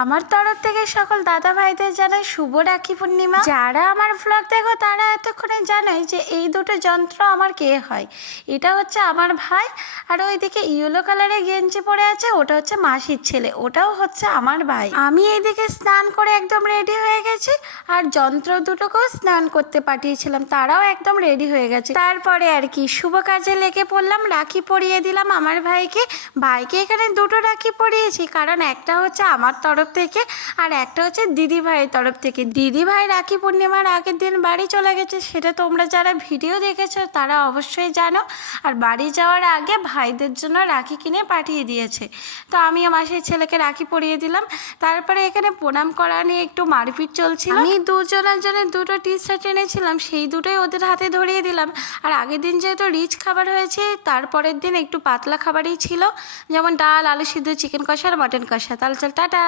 আমার তরফ থেকে সকল দাদা ভাইদের জানাই শুভ রাখি পূর্ণিমা। যারা আমার ভ্লগ দেখো তারা এতক্ষণে জানাই যে এই দুটো যন্ত্র আমার কে হয়। এটা হচ্ছে আমার ভাই, আর ওইদিকে ইয়েলো কালারের গেঞ্জি পরে আছে ওটা হচ্ছে মাসির ছেলে, ওটাও হচ্ছে আমার ভাই। আমি এইদিকে স্নান করে একদম রেডি হয়ে গেছি, আর যন্ত্র দুটোকেও স্নান করতে পাঠিয়েছিলাম, তারাও একদম রেডি হয়ে গেছে। তারপরে আর কি শুভ কাজে লেগে পড়লাম, রাখি পরিয়ে দিলাম আমার ভাইকে। ভাইকে এখানে দুটো রাখি পরিয়েছি, কারণ একটা হচ্ছে আমার তরফ থেকে আর একটা হচ্ছে দিদি ভাইয়ের তরফ থেকে। দিদি ভাই রাখি পূর্ণিমার আগের দিন বাড়ি চলে গেছে, সেটা তোমরা যারা ভিডিও দেখেছো তারা অবশ্যই জানো। আর বাড়ি যাওয়ার আগে ভাইদের জন্য রাখি কিনে পাঠিয়ে দিয়েছে, তো আমি আমার সেই ছেলেকে রাখি পরিয়ে দিলাম। তারপরে এখানে প্রণাম করা নিয়ে একটু মারপিট চলছিল। আমি দুজনের জন্য দুটো টি শার্ট এনেছিলাম, সেই দুটোই ওদের হাতে ধরিয়ে দিলাম। আর আগের দিন যেহেতু রিচ খাবার হয়েছে, তারপরের দিন একটু পাতলা খাবারই ছিল, যেমন ডাল, আলু সিদ্ধ, চিকেন কষা আর মটন কষা। তাহলে চল টাটা।